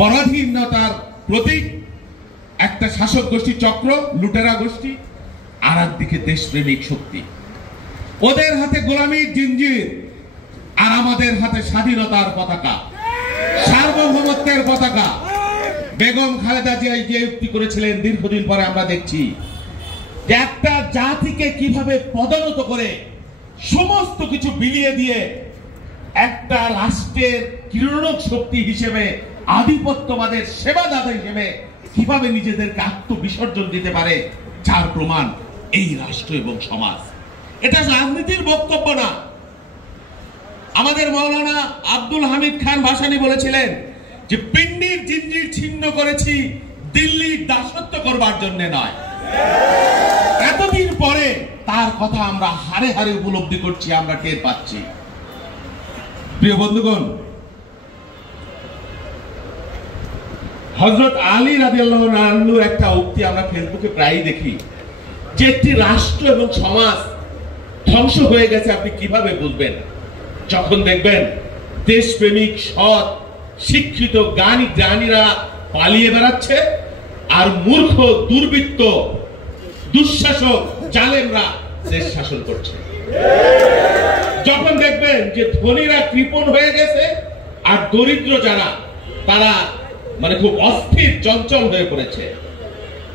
পরাধীনতার প্রতীক, একটা শাসক গোষ্ঠী চক্র, লুটেরা গোষ্ঠী, আর একদিকে দেশপ্রেমিক শক্তি। ওদের হাতে গোলামির জিঞ্জির, আর আমাদের হাতে স্বাধীনতার পতাকা, সার্বভৌমত্বের পতাকা। বেগম খালেদা জিয়া যে উক্তি করেছিলেন, দীর্ঘদিন পরে আমরা দেখছি যে একটা জাতিকে কিভাবে পদানত করে সমস্ত কিছু বিলিয়ে দিয়ে একটা রাষ্ট্রের কিরণক শক্তি হিসেবে, আধিপত্যবাদের সেবাদাতা হিসেবে কিভাবে নিজেদেরকে আত্মবিসর্জন দিতে পারে, যার প্রমাণ এই রাষ্ট্র এবং সমাজ। এটা রাজনীতির বক্তব্য না। আমাদের মাওলানা আব্দুল হামিদ খান ভাসানী বলেছিলেন যে পিণ্ডির জিঞ্জির ছিন্ন করেছি দিল্লির দাসত্ব করবার জন্য নয়। এতদিন পরে তার কথা আমরা হারে হারে উপলব্ধি করছি, আমরা টের পাচ্ছি। প্রিয় বন্ধুগণ, হযরত আলী রাদিয়াল্লাহু আনহু একটা উক্তি আমরা ফেসবুকে প্রায়ই দেখি যে একটি রাষ্ট্র এবং সমাজ ধ্বংস হয়ে গেছে আপনি কিভাবে বুঝবেন? যখন দেখবেন দেশপ্রেমিক, সৎ, শিক্ষিত জ্ঞানীরা পালিয়ে বেড়াচ্ছে, আর মূর্খ, দুর্বৃত্ত, দুঃশাসক, জালেমরা দেশ শাসন করছে। যখন দেখবেন যে ধনীরা কৃপণ হয়ে গেছে, আর দরিদ্র যারা, তারা খুব অস্থির, চঞ্চল হয়ে পড়েছে।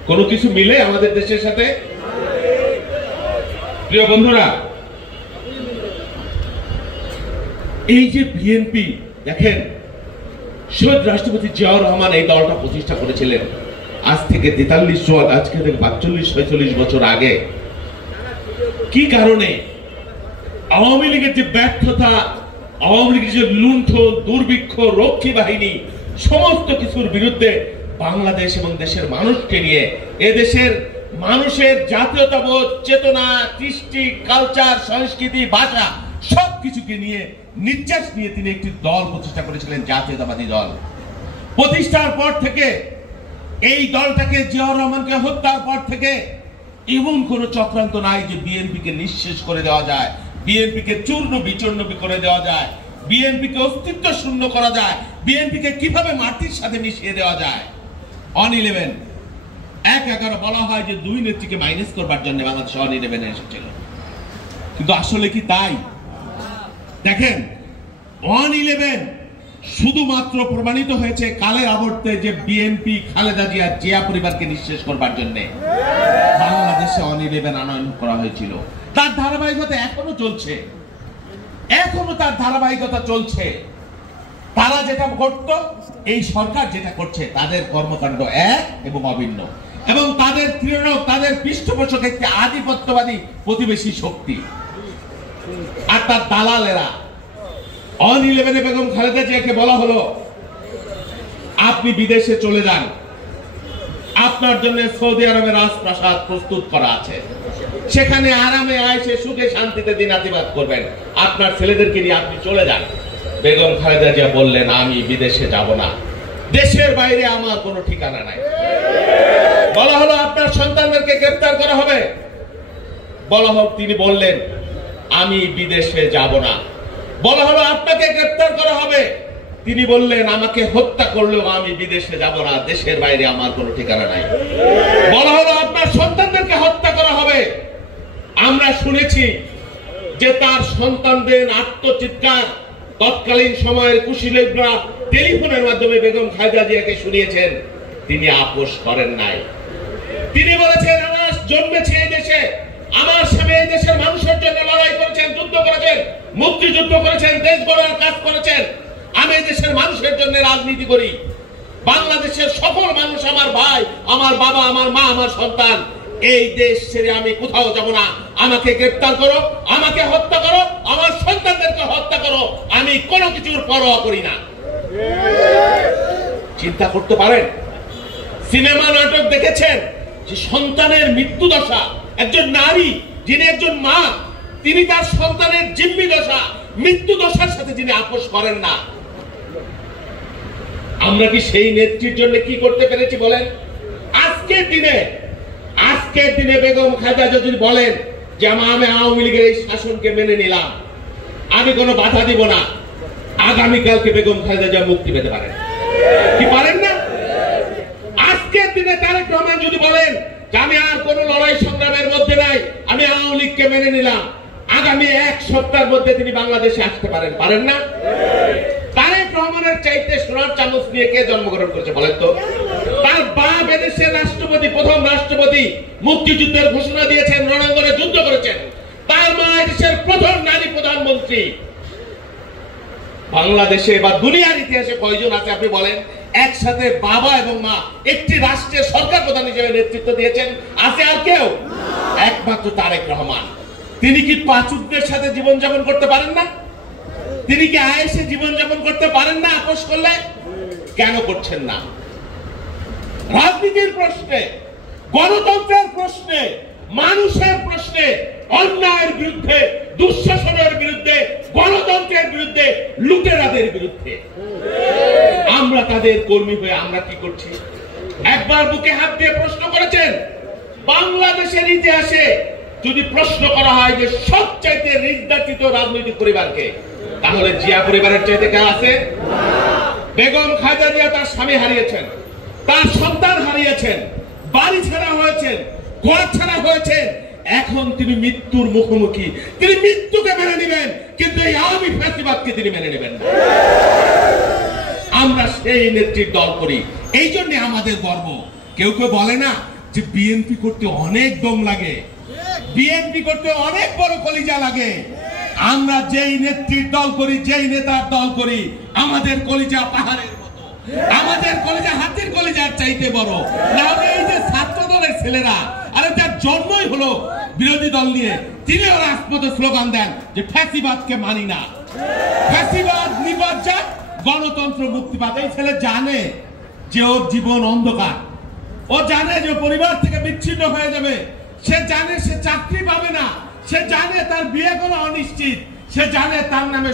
কোনো কিছু মিলে আমাদের দেশের সাথে? প্রিয় বন্ধুরা, এই যে বিএনপি, দেখেন শহীদ রাষ্ট্রপতি জিয়াউর রহমান এই দলটা প্রতিষ্ঠা করেছিলেন আজ থেকে 43-45 বছর আগে। কি কারণে? আওয়ামী লীগের যে ব্যর্থতা, আওয়ামী লীগের যে লুণ্ঠন, দুর্ভিক্ষ, রক্ষী বাহিনী, সমস্ত কিছুর বিরুদ্ধে বাংলাদেশ এবং দেশের মানুষকে নিয়ে, এদেশের মানুষের জাতীয়তাবোধ, চেতনা, কৃষ্টি, কালচার, সংস্কৃতি, ভাষা সবকিছুকে নিয়ে, নির্যাস নিয়ে তিনি একটি দল প্রতিষ্ঠা করেছিলেন, জাতীয়তাবাদী দল। প্রতিষ্ঠার পর থেকে এই দলটাকে, জিয়াউর রহমানকে হত্যার পর থেকে এমন কোন চক্রান্ত নাই যে বিএনপিকে নিঃশেষ করে দেওয়া যায়, বিএনপিকে চূর্ণ বিচূর্ণ করে দেওয়া যায়, বিএনপিকে অস্তিত্ব শূন্য করা যায়, বিএনপিকে কিভাবে মাটির সাথে মিশিয়ে দেওয়া যায়। অন 11 1-11 বলা হয় যে 2 নেত্রীকে মাইনাস করবার জন্য বাংলাদেশ অন 11 এসেছিল, কিন্তু আসলে কি তাই? দেখেন, অন 11 শুধুমাত্র প্রমাণিত হয়েছে কালের আবর্তে যে বিএনপি খালেদা জিয়া পরিবারকে নিঃশেষ করবার জন্য বাংলাদেশে অন 11 আনয়ন করা হয়েছিল। তার ধারাবাহিকতা এখনো চলছে, তার ধারাবাহিকতা চলছে। তারা যেটা করত, এই সরকার যেটা করছে, তাদের কর্মকাণ্ড এক এবং অভিন্ন, এবং তাদের ক্রীড়ক, তাদের পৃষ্ঠপোষক একটি আধিপত্যবাদী প্রতিবেশী শক্তি, আর তার দালালেরা। অন 11 বেগম খালেদা জিয়াকে বলা হলো আপনি বিদেশে চলে যান, আপনার জন্য সৌদি আরবের রাজপ্রাসাদ প্রস্তুত করা আছে, সেখানে আরামে আয়েশে সুখে শান্তিতে দিনাতিবাদ করবেন, আপনার ছেলেদেরকে নিয়ে আপনি চলে যান। বেগম খালেদা জিয়া বললেন আমি বিদেশে যাব না, দেশের বাইরে আমার কোনো ঠিকানা নাই। বলা হলো আপনার সন্তানদেরকে গ্রেফতার করা হবে, বলা হোক, তিনি বললেন আমি বিদেশে যাব না। বলা হলো আপনাকে গ্রেফতার করা হবে, তিনি বললেন আমাকে হত্যা করলেও আমি বিদেশে যাব না, দেশের বাইরে আমার কোনো ঠিকানা নাই। বলা হলো আপনার সন্তানদেরকে হত্যা করা হবে, আমরা শুনেছি যে তার সন্তানদের আত্মচিৎকার তৎকালীন সময়ের কুশীলবরা টেলিফোনের মাধ্যমে বেগম খালেদা জিয়াকে শুনিয়েছেন, তিনি আপোষ করেন নাই। তিনি বলেছেন আমার জন্মেছে এই দেশে, আমার স্বামী এই দেশের মানুষের জন্য লড়াই করেছেন, যুদ্ধ করেছেন, মুক্তিযুদ্ধ করেছেন, দেশ গড়ার কাজ করেছেন, আমি এই দেশের মানুষের জন্য রাজনীতি করি। বাংলাদেশের সকল মানুষ আমার ভাই, আমার বাবা, আমার মা, আমার সন্তান। এই দেশ ছেড়ে আমি কোথাও যাব না, আমাকে গ্রেফতার করো, আমাকে হত্যা করো, আমার সন্তানদেরকে হত্যা করো, আমি কোনো কিছুর পরোয়া করি না। চিন্তা করতে পারেন, সিনেমা নাটক দেখেছেন যে সন্তানের মৃত্যু দশা, একজন নারী যিনি একজন মা, তিনি তার সন্তানের জিম্মি দশা, মৃত্যু দশার সাথে যিনি আপোষ করেন না। আমরা কি সেই নেত্রীর জন্য কি করতে পেরেছি বলেন? আজকের দিনে বেগম খালেদা যদি বলেন যে আমি আওয়ামী লীগের এই শাসনকে মেনে নিলাম, আমি কোনো বাধা দিব না, আগামীকালকে বেগম খালেদা জিয়া মুক্তি পেতে পারেন। কি পারেন না? আজকের দিনে তারেক রহমান যদি বলেন যে আমি আর কোন লড়াই সংগ্রামের মধ্যে নাই, আমি আওয়ামী লীগকে মেনে নিলাম, আগামী এক সপ্তাহের মধ্যে তিনি বাংলাদেশে আসতে পারেন, পারেন না? তারেক রহমানের চাইতে সোনার চামচ নিয়ে কে জন্মগ্রহণ করেছে বলেন তো? তার বাপ এদেশের রাষ্ট্রপতি, প্রথম রাষ্ট্রপতি, মুক্তিযুদ্ধের ঘোষণা দিয়েছেন, রণাঙ্গনে যুদ্ধ করেছেন। তার মা এদেশের প্রথম নারী প্রধানমন্ত্রী। বাংলাদেশে বা দুনিয়ার ইতিহাসে কয়জন আছে আপনি বলেন একসাথে বাবা এবং মা একটি রাষ্ট্রের সরকার প্রধান হিসেবে নেতৃত্ব দিয়েছেন? আছে আর কেউ? একমাত্র তারেক রহমান। তিনি কি পাচুকদের সাথে জীবনযাপন করতে পারেন না? তিনি কি আয়েসে জীবনযাপন করতে পারেন না? আপোষ করলে কেন করছেন না? রাজনীতির প্রশ্নে, গণতন্ত্রের প্রশ্নে, মানুষের প্রশ্নে, অন্যায়ের বিরুদ্ধে, দুঃশাসনের বিরুদ্ধে, গণতন্ত্রের বিরুদ্ধে, লুটেরাদের বিরুদ্ধে আমরা তাদের কর্মী হয়ে আমরা কি করছি? একবার বুকে হাত দিয়ে প্রশ্ন করেছেন, বাংলাদেশের ইতিহাসে যদি প্রশ্ন করা হয় যে সবচাইতে নির্যাতিত রাজনৈতিক পরিবারকে, তাহলে জিয়া পরিবারের চাইতে কে আছে? বেগম খালেদা জিয়া তার স্বামী হারিয়েছেন, তার সন্তান হারিয়েছেন, বাড়ি ছাড়া হয়েছেন, ঘর ছাড়া হয়েছেন, এখন তিনি মৃত্যুর মুখোমুখি। তিনি মৃত্যুকে মেনে নেবেন, কিন্তু এই আওয়ামী ফ্যাসিবাদকে তিনি মেনে নেবেন না। আমরা সেই নেত্রীর দল করি, এই জন্য আমাদের গর্ব। কেউ কেউ বলে না যে বিএনপি করতে অনেক দম লাগে, বিএনপি করতে অনেক বড় কলিজা লাগে। আমরা যেই নেত্রীর দল করি, যেই নেতার দল করি, আমাদের কলিজা পাহাড়ের মতো, আমাদের কলিজা হাতির কলিজার চাইতে বড়। নাহলে এই যে ছাত্র দলের ছেলেরা, আরে যার জন্মই হলো বিরোধী দল নিয়ে, তিনিও রাজপথে স্লোগান দেন যে ফ্যাসিবাদকে মানি না, ফ্যাসিবাদ নির্বাচন, গণতন্ত্র মুক্তিবাদ। এই ছেলে জানে যে ওর জীবন অন্ধকার, ও জানে যে পরিবার থেকে বিচ্ছিন্ন হয়ে যাবে, সে জানে সে চাকরি পাবে না, সে জানে তার বিয়ে করা অনিশ্চিত, সে জানে তার নামে